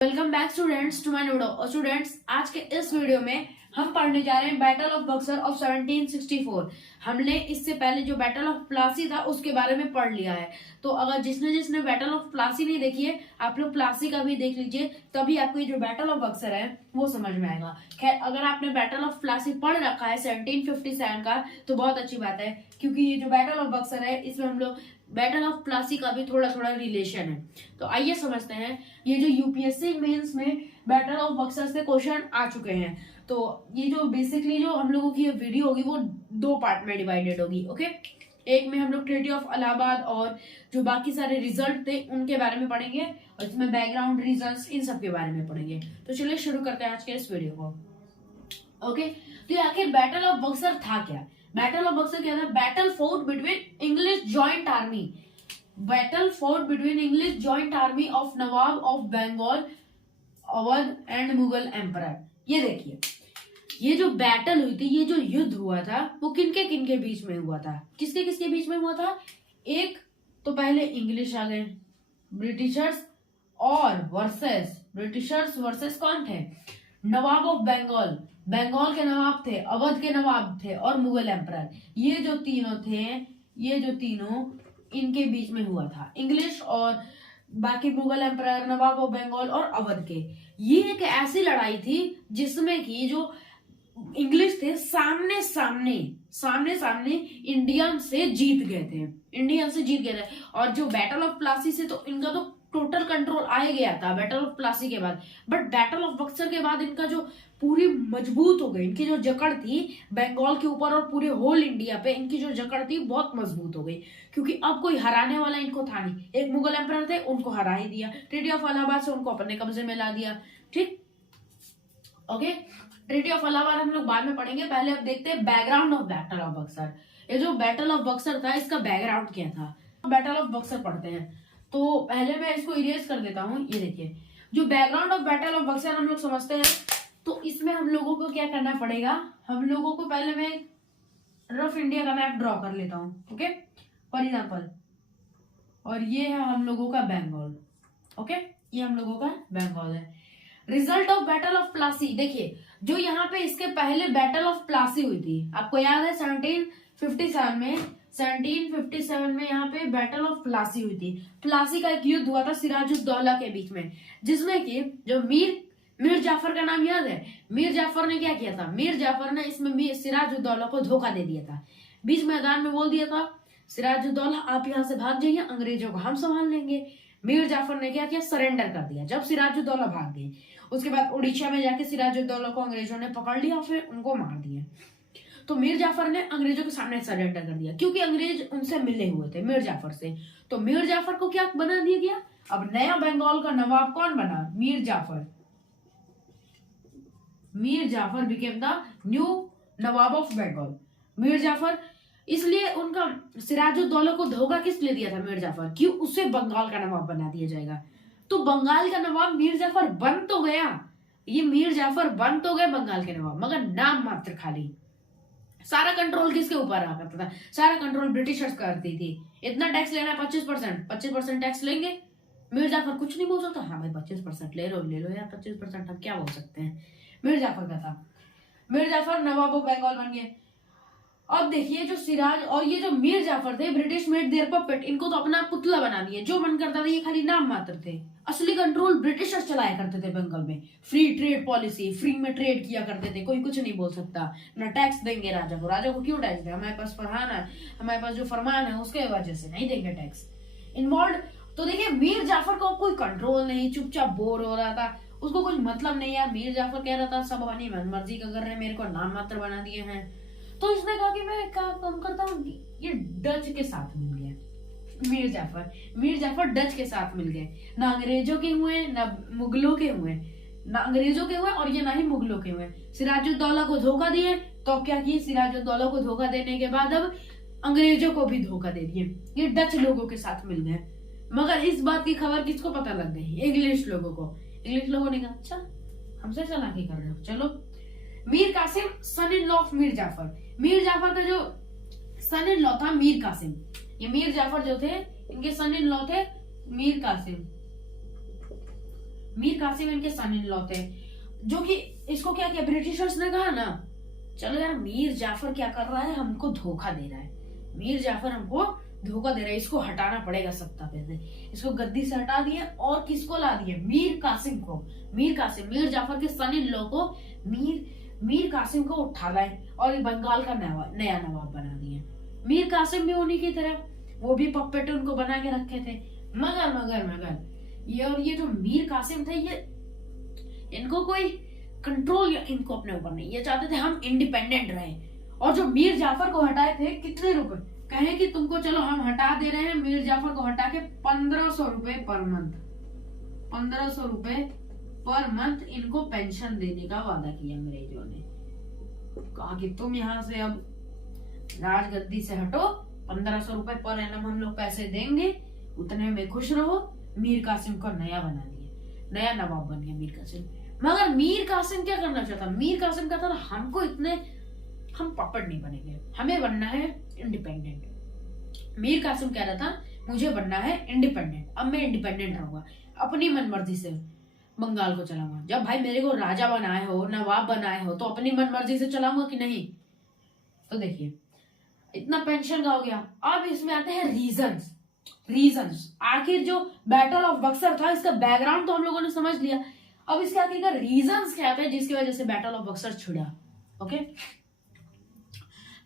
Welcome back students to my नोडो। और students, आज के इस वीडियो में हम पढ़ने जा रहे हैं बैटल ऑफ बक्सर ऑफ 1764। हमने इससे पहले जो बैटल ऑफ प्लासी था उसके बारे में पढ़ लिया है। तो अगर जिसने जिसने बैटल ऑफ प्लासी नहीं देखी है, आप लोग प्लासी का भी देख लीजिए, तभी आपको ये जो बैटल ऑफ बक्सर है वो समझ में आएगा। खैर, अगर आपने बैटल ऑफ प्लासी पढ़ रखा है 1757 का तो बहुत अच्छी बात है, क्योंकि ये जो बैटल ऑफ बक्सर है इसमें हम लोग बैटल ऑफ प्लासी का भी थोड़ा थोड़ा रिलेशन है। तो आइए समझते हैं। ये जो यूपीएससी मेंस में बैटल ऑफ बक्सर से क्वेश्चन आ चुके हैं, तो ये जो बेसिकली जो हम लोगों की ये वीडियो होगी वो दो पार्ट में डिवाइडेड होगी। ओके, एक में हम लोग ट्रीटी ऑफ इलाहाबाद और जो बाकी सारे रिजल्ट थे उनके बारे में पढ़ेंगे, और इसमें बैकग्राउंड रीजंस इन सब के बारे में पढ़ेंगे। तो चलिए शुरू करते हैं आज के इस वीडियो को। ओके, तो आखिर बैटल ऑफ बक्सर था क्या? बैटल ऑफ बक्सर क्या था? Battle fought between English joint army, battle fought between English joint army of nawab of Bengal, Awadh and Mughal emperor. ये देखिए, ये जो बैटल हुई थी, ये जो युद्ध हुआ था वो किनके किनके बीच में हुआ था? किसके किसके बीच में हुआ था? एक तो पहले इंग्लिश आ गए, ब्रिटिशर्स और ब्रिटिशर्स वर्सेस कौन थे? नवाब ऑफ बंगाल, बंगाल के नवाब थे, अवध के नवाब थे और मुगल एम्परर। ये जो तीनों थे, ये जो तीनों इनके बीच में हुआ था, इंग्लिश और बाकी मुगल एम्परर, नवाब ऑफ बंगाल और अवध के। ये एक ऐसी लड़ाई थी जिसमें कि जो इंग्लिश थे सामने सामने इंडियन से जीत गए थे। और जो बैटल ऑफ प्लासी से तो इनका तो टोटल कंट्रोल आ ही गया था बैटल ऑफ प्लासी के बाद, बट बैटल ऑफ बक्सर के बाद इनका जो पूरी मजबूत हो गई, इनकी जो जकड़ थी बंगाल के ऊपर और पूरे होल इंडिया पे, इनकी जो जकड़ थी बहुत मजबूत हो गई, क्योंकि अब कोई हराने वाला इनको था नहीं। एक मुगल एम्परर थे, उनको हरा ही दिया, ट्रीटी ऑफ इलाहाबाद से उनको अपने कब्जे में ला दिया। ठीक, ओके, ट्रीटी ऑफ इलाहाबाद हम लोग बाद में पढ़ेंगे। पहले अब देखते हैं background of battle of Buxar. ये जो बैटल ऑफ बक्सर था इसका बैकग्राउंड क्या था? बैटल ऑफ बक्सर पढ़ते हैं। तो पहले मैं इसको इरेज कर देता हूँ। ये देखिए, जो background of battle of Buxar हम लोग समझते हैं, तो इसमें हम लोगों को क्या करना पड़ेगा? हम लोगों को पहले मैं रफ इंडिया का मैप ड्रॉ कर लेता हूँ। ओके, फॉर एग्जाम्पल, और ये है हम लोगों का बंगाल। ओके, ये हम लोगों का बंगाल है। Result of battle of Plassey, देखिए जो यहाँ पे इसके पहले बैटल ऑफ प्लासी हुई थी, आपको याद है 1757 में यहाँ पे बैटल ऑफ प्लासी हुई थी। प्लासी का एक युद्ध हुआ था सिराजुद्दौला के बीच में, जिसमें कि जो मीर जाफर का नाम याद है? मीर जाफर ने क्या किया था? मीर जाफर ने इसमें सिराजुद्दौला को धोखा दे दिया था। बीच मैदान में बोल दिया था, सिराजुद्दौला आप यहाँ से भाग जाइए, अंग्रेजों को हम संभाल लेंगे। मीर जाफर ने क्या किया? सरेंडर कर दिया। जब सिराजुद्दौला भाग गए, उसके बाद उड़ीसा में जाके सिराजुद्दौला को अंग्रेजों ने पकड़ लिया, फिर उनको मार दिया। तो मीर जाफर ने अंग्रेजों के सामने सरेंडर कर दिया, क्योंकि अंग्रेज उनसे मिले हुए थे मीर जाफर से। तो मीर जाफर को क्या बना दिया गया? अब नया बंगाल का नवाब कौन बना? Mir Jafar. Mir Jafar became the new nawab of Bengal. Mir Jafar, इसलिए उनका सिराजुद्दौला को धोखा किस लिए दिया था मीर जाफर? क्यों? उससे बंगाल का नवाब बना दिया जाएगा। तो बंगाल का नवाब मीर जाफर बन तो गया, ये मीर जाफर बन तो गए बंगाल के नवाब, मगर नाम मात्र खाली। सारा कंट्रोल किसके ऊपर रहा करता था? सारा कंट्रोल ब्रिटिशर्स करती थी। इतना टैक्स लेना है 25% टैक्स लेंगे। मीर जाफर कुछ नहीं बोल सकता, हाँ भाई 25% ले लो यार, 25% हम क्या बोल सकते हैं। मीर जाफर का था। मीर जाफर नवाब ऑफ बंगाल बन गए। अब देखिए, जो सिराज और ये जो मीर जाफर थे, ब्रिटिश मेड देयर पपेट, इनको तो अपना पुतला बना दिए, जो मन करता था, ये खाली नाम मात्र थे। असली कंट्रोल ब्रिटिशर्स चलाया करते थे बंगाल में। फ्री ट्रेड पॉलिसी, फ्री में ट्रेड किया करते थे, कोई कुछ नहीं बोल सकता। ना टैक्स देंगे राजा को क्यों टैक्स दे? हमारे पास फरमान है, हमारे पास जो फरमान है उसके वजह से नहीं देंगे टैक्स। इन्वॉल्व, तो देखिए मीर जाफर को कोई कंट्रोल नहीं, चुपचाप बोर हो रहा था, उसको कुछ मतलब नहीं यार। मीर जाफर कह रहा था सब अपनी मर्जी का कर रहे हैं, मेरे को नाम मात्र बना दिए हैं। तो इसने कहा कि मैं क्या काम करता हूँ, ये डच के साथ मिल गया। मीर जाफर डच के साथ मिल गए। ना अंग्रेजों के हुए, ना मुगलों के हुए, ना अंग्रेजों के हुए और ये ना ही मुगलों के हुए। सिराजुद्दौला को धोखा दिए, तो क्या किए? सिराजुद्दौला को धोखा देने के बाद अब अंग्रेजों को भी धोखा दे दिए, ये डच लोगों के साथ मिल गए। मगर इस बात की खबर किसको पता लग गई? इंग्लिश लोगों को। इंग्लिश लोगों ने कहा अच्छा हमसे चालाकी कर रहे हो, चलो। Mir Qasim, son in law of Mir Jafar. Mir Jafar का जो सन इन लॉ था मीर कासिम, ये मीर जाफर जो थे इनके सन इन लॉ थे मीर कासिम। मीर कासिम इनके सन इन लॉ थे, जो कि इसको क्या किया ब्रिटिशर्स ने कहा ना, चलो यार मीर जाफर क्या कर रहा है, हमको धोखा दे रहा है, मीर जाफर हमको धोखा दे रहा है, इसको हटाना पड़ेगा सत्ता पे से। इसको गद्दी से हटा दिए और किसको ला दिए, मीर कासिम को। मीर कासिम मीर जाफर के सन इन लॉ को मीर कासिम को उठा लाए और बंगाल का नया नवाब बना दिए। मीर कासिम भी उन्हीं की तरह, वो भी पप्पेट उनको बना के रखे थे। मगर मगर मगर ये जो मीर कासिम थे, ये इनको कोई कंट्रोल इनको अपने ऊपर नहीं, ये चाहते थे हम इंडिपेंडेंट रहे। और जो मीर जाफर को हटाए थे, कितने रुपए कहे कि तुमको चलो हम हटा दे रहे हैं, मीर जाफर को हटा के 1500 रुपए पर मंथ, 1500 रुपए पर मंथ इनको पेंशन देने का वादा किया अंग्रेजों ने। कहा कि तुम यहाँ से अब राजगद्दी से हटो, 1500 रुपए पर एनम हम लोग पैसे देंगे, उतने में खुश रहो। मीर कासिम को नया बना दिया, नया नवाब बन गया मीर कासिम। मगर मीर कासिम क्या करना चाहता, मीर कासिम कहता था हमको इतने हम पपड़ नहीं बनेंगे, हमें बनना है इंडिपेंडेंट। मीर कासिम कह रहा था मुझे बनना है इंडिपेंडेंट, अब मैं इंडिपेंडेंट रहूंगा, अपनी मनमर्जी से बंगाल को चलाऊंगा। जब भाई मेरे को राजा बनाए हो, नवाब बनाए हो, तो अपनी मनमर्जी से चलाऊंगा कि नहीं। तो देखिए इतना पेंशन का हो गया। अब इसमें आते हैं रीजंस। आखिर जो बैटल ऑफ बक्सर था, इसका बैकग्राउंड तो हम लोगों ने समझ लिया, अब इसके आखिर का रीजंस क्या थे जिसकी वजह से बैटल ऑफ बक्सर छिड़ा। ओके,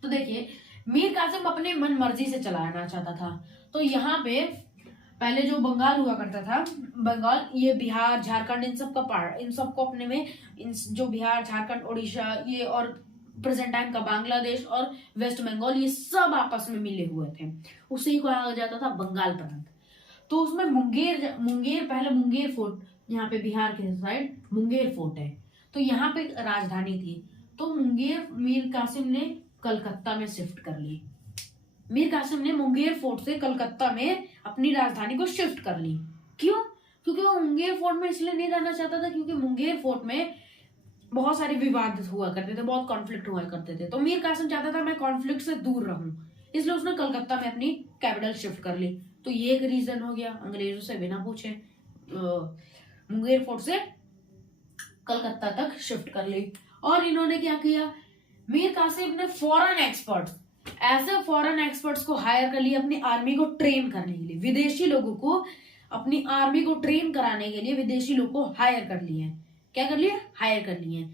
तो देखिए मीर कासिम अपने मन मर्जी से चलाना चाहता था। तो यहाँ पे पहले जो बंगाल हुआ करता था, बंगाल ये बिहार झारखंड इन सब का पार्ट, इन सबको अपने में जो बिहार झारखंड उड़ीसा ये और प्रेजेंट टाइम का बांग्लादेश और वेस्ट बंगाल, ये सब आपस में मिले हुए थे, उसे ही कहा जाता था बंगाल प्रांत। तो उसमें पहले मुंगेर फोर्ट, यहाँ पे बिहार के साइड मुंगेर फोर्ट है, तो यहाँ पे राजधानी थी। तो मुंगेर मीर कासिम ने कलकत्ता में शिफ्ट कर ली। मीर कासिम ने मुंगेर फोर्ट से कलकत्ता में अपनी राजधानी को शिफ्ट कर ली। क्यों? क्योंकि वो मुंगेर फोर्ट में इसलिए नहीं रहना चाहता था क्योंकि मुंगेर फोर्ट में बहुत सारे विवाद हुआ करते थे, बहुत कॉन्फ्लिक्ट हुआ करते थे। तो मीर कासिम चाहता था मैं कॉन्फ्लिक्ट से दूर रहूं, इसलिए उसने कलकत्ता में अपनी कैपिटल शिफ्ट कर ली। तो ये एक रीजन हो गया, अंग्रेजों से बिना पूछे मुंगेर फोर्ट से कलकत्ता तक शिफ्ट कर ली। और इन्होंने क्या किया, मीर कासिम ने फॉरेन एक्सपर्ट्स को हायर कर लिया अपनी आर्मी को ट्रेन करने के लिए। विदेशी लोगों को अपनी आर्मी को ट्रेन कराने के लिए विदेशी लोगों को हायर कर लिए। क्या कर लिए? हायर कर लिए।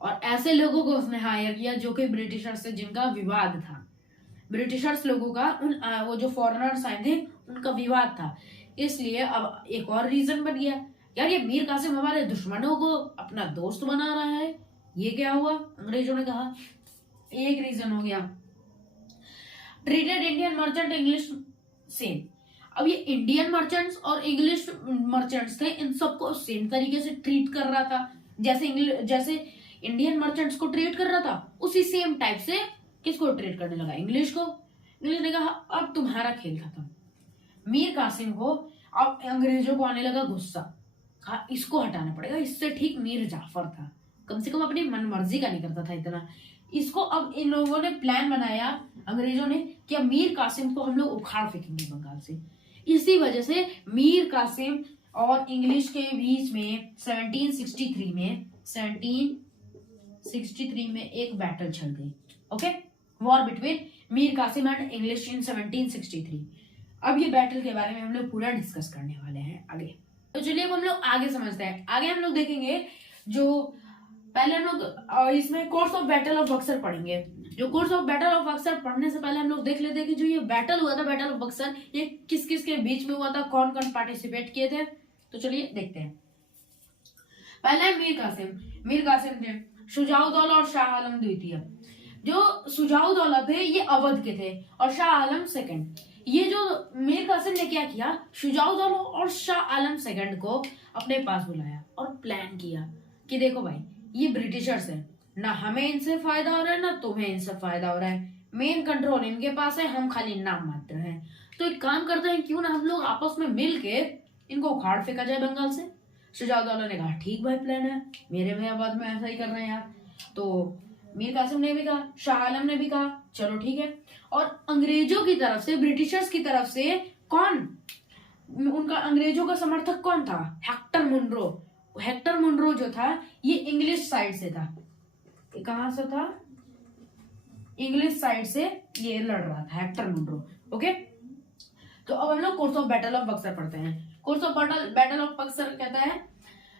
और ऐसे लोगों को उसने हायर किया जो कि ब्रिटिशर्स से जिनका विवाद था। ब्रिटिशर्स लोगों का वो जो फॉरेनर्स आए थे उनका विवाद था, इसलिए अब एक और रीजन बन गया, यार ये मीर कासिम हमारे दुश्मनों को अपना दोस्त बना रहा है, ये क्या हुआ? अंग्रेजों ने कहा। एक रीजन हो गया, treated Indian merchant English same. अब ये इंडियन मर्चेंट्स और इंग्लिश मर्चेंट्स थे, इन सबको सेम तरीके से ट्रीट कर रहा था। जैसे इंडियन मर्चेंट्स को ट्रीट कर रहा था, उसी सेम टाइप से किसको ट्रीट करने लगा? इंग्लिश को। इंग्लिश ने कहा अब तुम्हारा खेल खत्म। मीर कासिम को अब अंग्रेजों को आने लगा गुस्सा, कहा इसको हटाना पड़ेगा, इससे ठीक मीर जाफर था, कम से कम अपनी मनमर्जी का नहीं करता था इतना। इसको अब इन लोगों ने प्लान बनाया अंग्रेजों ने कि अब मीर कासिम को हम लोग उखाड़ फेंकेंगे बंगाल से। इसी वजह से मीर कासिम और इंग्लिश के बीच में 1763 में एक बैटल छिड़ गई। Okay, war between Mir Qasim and English in 1763। अब ये बैटल के बारे में हम लोग पूरा डिस्कस करने वाले हैं आगे। तो चलिए हम लोग आगे समझते हैं। आगे हम लोग देखेंगे जो पहले हम लोग इसमें course of battle of Buxar पढ़ेंगे। जो course of battle of Buxar पढ़ने से पहले हम लोग देख लेते हैं कि जो ये बैटल हुआ था बैटल ऑफ बक्सर, ये किस किस के बीच में हुआ था, कौन कौन पार्टिसिपेट किए थे। तो चलिए देखते हैं। पहला है मीर कासिम थे, शुजाउद्दौला और शाह आलम द्वितीय। जो शुजाउद्दौला थे ये अवध के थे और शाह आलम सेकंड। ये जो मीर कासिम ने क्या किया, शुजाउद्दौला और शाह आलम सेकंड को अपने पास बुलाया और प्लान किया कि देखो भाई ये ब्रिटिशर्स है ना, हमें इनसे फायदा हो रहा है ना तुम्हें इनसे फायदा हो रहा है, मेन कंट्रोल इनके पास है, हम खाली नाम मात्र हैं। तो एक काम करते हैं, क्यों ना हम लोग आपस में मिल के इनको उखाड़ फेंका जाए बंगाल से। शुजाउद्दौला ने कहा ठीक भाई प्लान है, मेरे भाई आबाद में ऐसा ही कर रहे हैं यार। तो मीर कासिम ने भी कहा, शाह आलम ने भी कहा चलो ठीक है। और अंग्रेजों की तरफ से, ब्रिटिशर्स की तरफ से कौन, उनका अंग्रेजों का समर्थक कौन था? Hector Munro. हेक्टर मुनरो जो था ये इंग्लिश साइड से था, कहां से था, इंग्लिश साइड से ये लड़ रहा था हेक्टर मुनरो। ओके, तो अब हम लोग course of battle of Buxar पढ़ते हैं। Course of battle of Buxar कहता है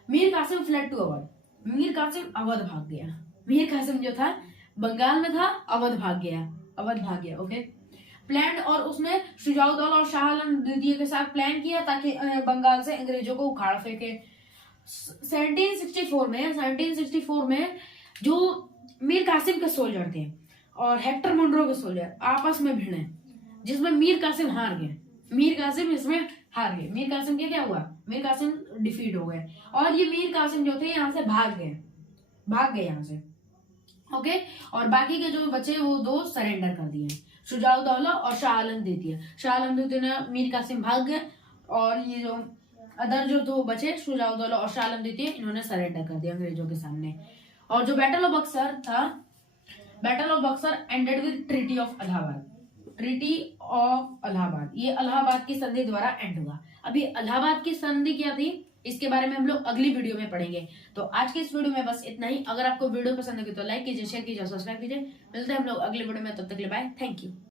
मीर कासिम फ्लड टू अवध, मीर कासिम अवध भाग गया। मीर कासिम जो था बंगाल में था, अवध भाग गया। ओके, प्लान, और उसने शुजाउद्दौला और शाह आलम द्वितीय के साथ प्लान किया ताकि बंगाल से अंग्रेजों को उखाड़ फेंके। 1764 में जो मीर कासिम के सोल्जर थे और हेक्टर मुनरो के सोल्जर आपस में भिड़े, जिसमें मीर कासिम हार गए। मीर कासिम के क्या हुआ, मीर कासिम डिफीट हो गए, और ये मीर कासिम जो थे यहाँ से भाग गए यहाँ से। ओके, और बाकी के जो बचे वो दो सरेंडर कर दिए, शुजाउद्दौला और शाह आलम द्वितीय ने, मीर कासिम भाग गए, और ये जो अदर जो दो बचे शुजाउद्दौला और शाह आलम द्वितीय, इन्होंने सरेंडर कर दिया अंग्रेजों के सामने। और जो बैटल ऑफ बक्सर था, battle of Buxar ended with treaty of Allahabad, ये इलाहाबाद की संधि द्वारा एंड हुआ। अभी इलाहाबाद की संधि क्या थी इसके बारे में हम लोग अगली वीडियो में पढ़ेंगे। तो आज के इस वीडियो में बस इतना ही। अगर आपको वीडियो पसंद लगी तो लाइक कीजिए, शेयर कीजिए, सब्सक्राइब कीजिए। मिलते हैं हम लोग अगले वीडियो में, तब तक के लिए बाय, थैंक यू।